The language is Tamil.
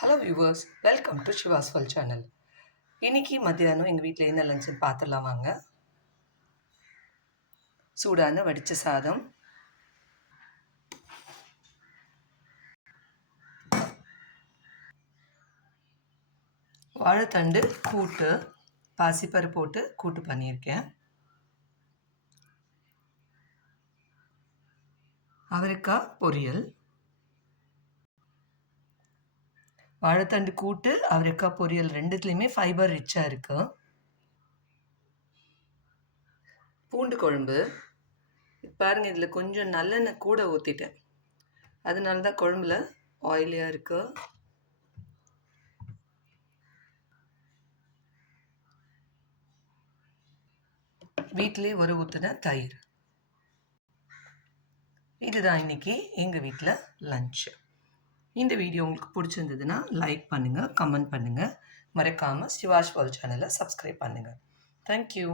Hello viewers, welcome to Shiva's world channel. இன்னைக்கு மத்தியானம் எங்கள் வீட்டில் என்ன லஞ்சுன்னு பார்த்துடலாம் வாங்க. சூடான வடித்த சாதம், வாழைத்தண்டு கூட்டு, பாசிப்பருப்பு போட்டு கூட்டு பண்ணியிருக்கேன், அவரைக்காய் பொரியல். வாழைத்தண்டு கூட்டு, அவரைக்காய் பொரியல் ரெண்டுத்துலேயுமே ஃபைபர் ரிச்சாக இருக்குது. பூண்டு குழம்பு பாருங்கள், இதில் கொஞ்சம் நல்லெண்ணெய் கூட ஊற்றிட்டேன், அதனால தான் குழம்புல ஆயிலியாக இருக்குது. வீட்டிலே ஒரு ஊற்றின தயிர். இதுதான் இன்னைக்கு எங்கள் வீட்டில் லஞ்சு. இந்த வீடியோ உங்களுக்கு பிடிச்சிருந்ததுன்னா லைக் பண்ணுங்கள், கமெண்ட் பண்ணுங்கள், மறக்காமல் ஷிவாஸ் வேர்ல்ட் சேனலை சப்ஸ்கிரைப் பண்ணுங்கள். தேங்க்யூ.